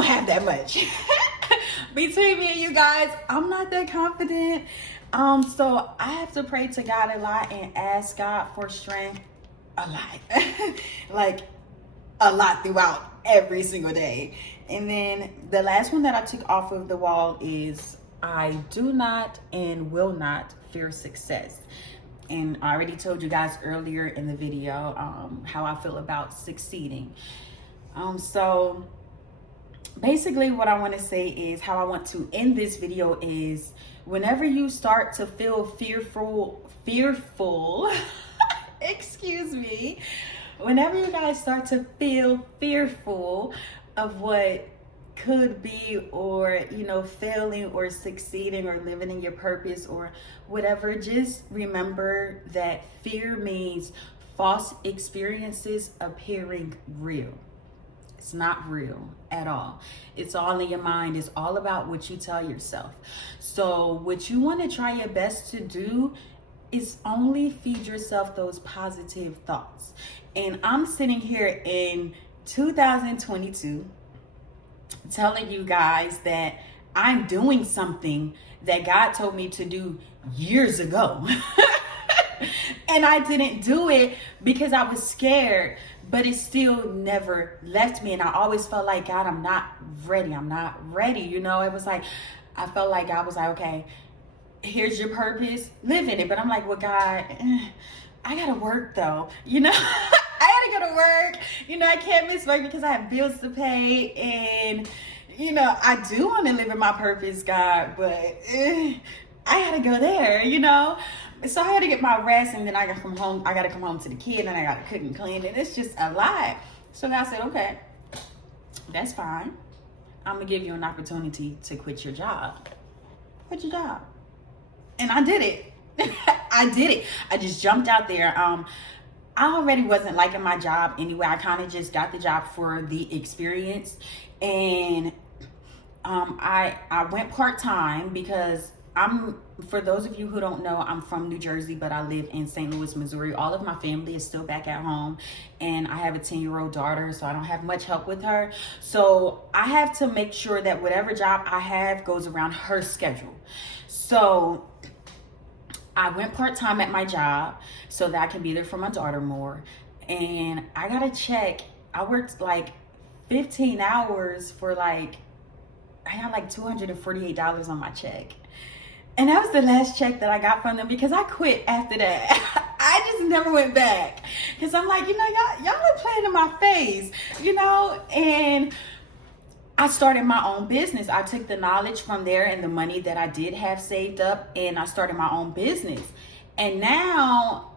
don't have that much. Between me and you guys, I'm not that confident. So I have to pray to God a lot and ask God for strength a lot. Like a lot throughout every single day. And then the last one that I took off of the wall is I do not and will not fear success. And I already told you guys earlier in the video how I feel about succeeding. So basically what I want to say is how I want to end this video is whenever you start to feel fearful, excuse me, whenever you guys start to feel fearful of what could be, or failing or succeeding or living in your purpose or whatever, just remember that fear means false experiences appearing real. It's not real at all. It's all in your mind. It's all about what you tell yourself. So what you want to try your best to do is only feed yourself those positive thoughts. And I'm sitting here in 2022 telling you guys that I'm doing something that God told me to do years ago. And I didn't do it because I was scared, but it still never left me. And I always felt like, God, I'm not ready. I'm not ready. It was like, I felt like God was like, okay, here's your purpose, live in it. But I'm like, well, God, I gotta work though. I gotta go to work. I can't miss work because I have bills to pay. And, I do want to live in my purpose, God, but I gotta go there, So I had to get my rest, and then I gotta come home. I gotta come home to the kid, and I gotta cook and clean, and it's just a lot. So God said, okay, that's fine. I'm gonna give you an opportunity to quit your job. Quit your job. And I did it. I did it. I just jumped out there. I already wasn't liking my job anyway. I kind of just got the job for the experience. And I went part-time because for those of you who don't know, I'm from New Jersey, but I live in St. Louis, Missouri. All of my family is still back at home, and I have a 10-year-old daughter, so I don't have much help with her. So I have to make sure that whatever job I have goes around her schedule. So I went part-time at my job so that I can be there for my daughter more. And I got to check. I worked like 15 hours for I had like $248 on my check. And that was the last check that I got from them because I quit after that. I just never went back because I'm like, y'all are playing in my face, and I started my own business. I took the knowledge from there and the money that I did have saved up, and I started my own business. And now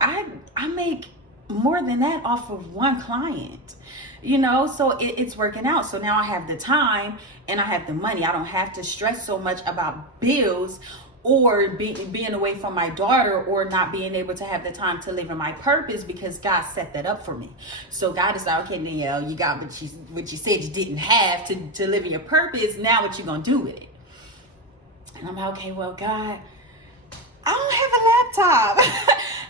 I make more than that off of one client, so it's working out. So now I have the time and I have the money. I don't have to stress so much about bills or being away from my daughter or not being able to have the time to live in my purpose because God set that up for me. So God is like, okay, Danielle, you got what you said you didn't have to live in your purpose. Now what you gonna do with it? And I'm like, okay, well, God, I don't have a laptop.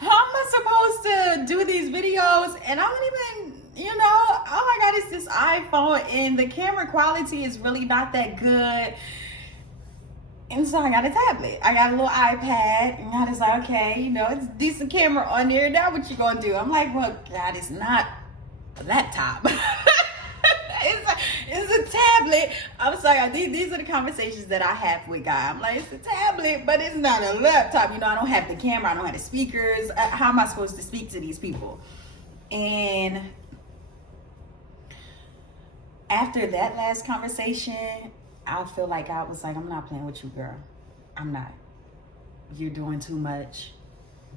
How am I supposed to do these videos? And I don't even, oh my God, it's this iPhone and the camera quality is really not that good. And so I got a tablet. I got a little iPad, and God is like, okay, it's a decent camera on there. Now what you gonna do? I'm like, well, God, it's not a laptop. It's a tablet. I'm sorry. These are the conversations that I have with God. I'm like, it's a tablet, but it's not a laptop. I don't have the camera. I don't have the speakers. How am I supposed to speak to these people? And after that last conversation, I feel like God was like, I'm not playing with you, girl. I'm not. You're doing too much.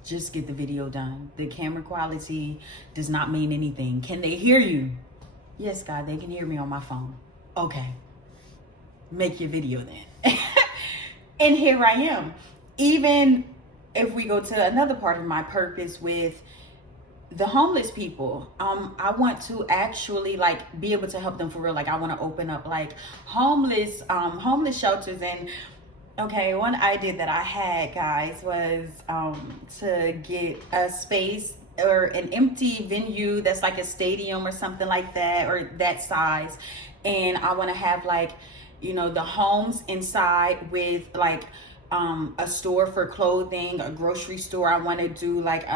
Just get the video done. The camera quality does not mean anything. Can they hear you? Yes, God, they can hear me on my phone. Okay. Make your video then. And here I am. Even if we go to another part of my purpose with the homeless people, I want to actually be able to help them for real. I want to open up homeless shelters. And okay, one idea that I had, guys, was to get a space or an empty venue that's like a stadium or something like that, or that size, and I want to have like, you know, the homes inside with like a store for clothing, a grocery store. I want to do like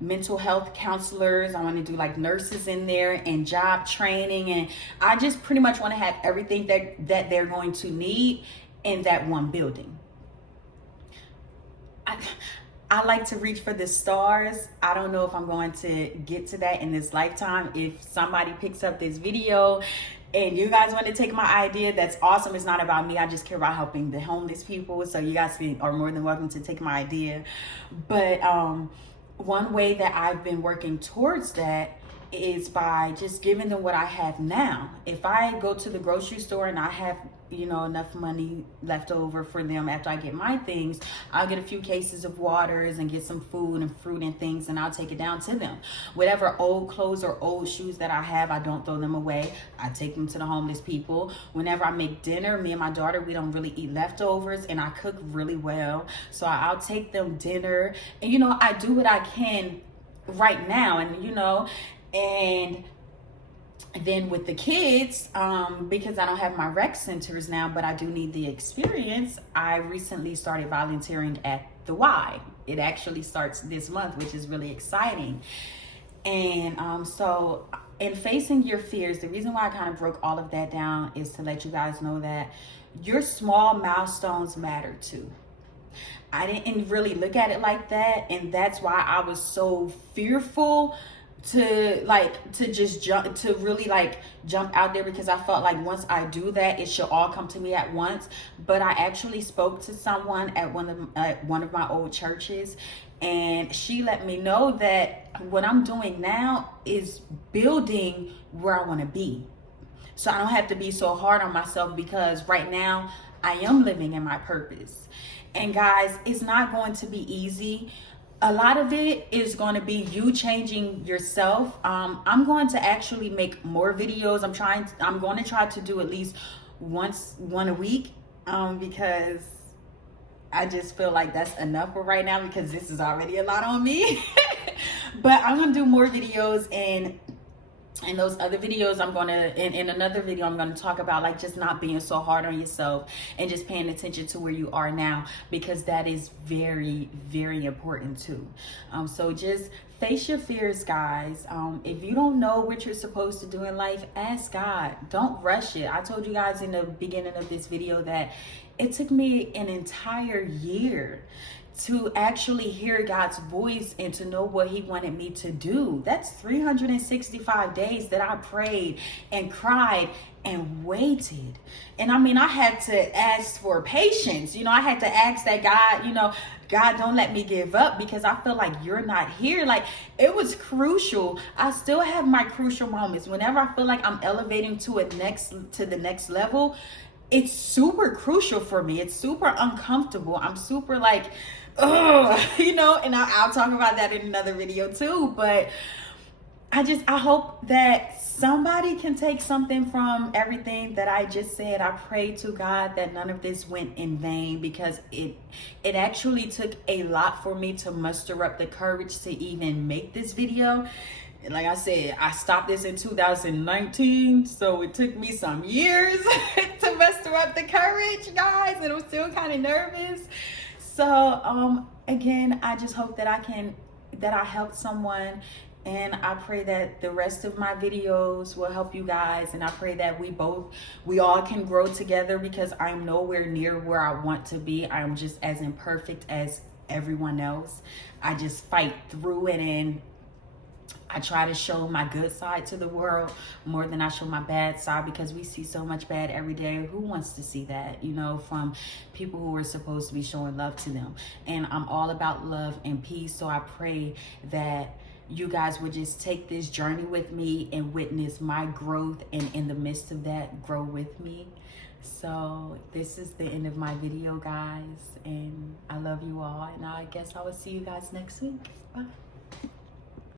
mental health counselors. I want to do like nurses in there and job training, and I just pretty much want to have everything that they're going to need in that one building. I like to reach for the stars. I don't know if I'm going to get to that in this lifetime. If somebody picks up this video and you guys want to take my idea, that's awesome. It's not about me. I just care about helping the homeless people. So you guys are more than welcome to take my idea. But one way that I've been working towards that is by just giving them what I have now. If I go to the grocery store and I have, you know, enough money left over for them after I get my things, I'll get a few cases of waters and get some food and fruit and things, and I'll take it down to them. Whatever old clothes or old shoes that I have, I don't throw them away. I take them to the homeless people. Whenever I make dinner, me and my daughter, we don't really eat leftovers, and I cook really well. So I'll take them dinner, and, you know, I do what I can right now, and, you know, and then with the kids, because I don't have my rec centers now, but I do need the experience, I recently started volunteering at the Y. It actually starts this month, which is really exciting. And so in facing your fears, the reason why I kind of broke all of that down is to let you guys know that your small milestones matter too. I didn't really look at it like that, and that's why I was so fearful to just jump out there, because I felt like once I do that, it should all come to me at once. But I actually spoke to someone at one of my old churches, and she let me know that what I'm doing now is building where I want to be. So I don't have to be so hard on myself, because right now I am living in my purpose. And guys, it's not going to be easy. A lot of it is going to be you changing yourself. I'm going to actually make more videos. I'm going to try to do at least one a week, because I just feel like that's enough for right now, because this is already a lot on me. But I'm going to do more videos, and in those other videos, in another video, I'm going to talk about like just not being so hard on yourself and just paying attention to where you are now, because that is very, very important too. So just face your fears, guys. If you don't know what you're supposed to do in life, ask God. Don't rush it. I told you guys in the beginning of this video that it took me an entire year to actually hear God's voice and to know what he wanted me to do. That's 365 days that I prayed and cried and waited. And I mean, I had to ask for patience. You know, I had to ask that God, you know, God, don't let me give up, because I feel like you're not here. Like, it was crucial. I still have my crucial moments. Whenever I feel like I'm elevating to the next level, it's super crucial for me. It's super uncomfortable. I'm super like, you know, and I'll talk about that in another video too. But I hope that somebody can take something from everything that I just said. I pray to God that none of this went in vain, because it actually took a lot for me to muster up the courage to even make this video. Like I said, I stopped this in 2019, so it took me some years to muster up the courage, guys, and I'm still kind of nervous. So again, I just hope that I helped someone, and I pray that the rest of my videos will help you guys, and I pray that we all can grow together, because I'm nowhere near where I want to be. I'm just as imperfect as everyone else. I just fight through it, and I try to show my good side to the world more than I show my bad side, because we see so much bad every day. Who wants to see that, you know, from people who are supposed to be showing love to them? And I'm all about love and peace. So I pray that you guys would just take this journey with me and witness my growth, and in the midst of that, grow with me. So this is the end of my video, guys, and I love you all, and I guess I will see you guys next week. Bye.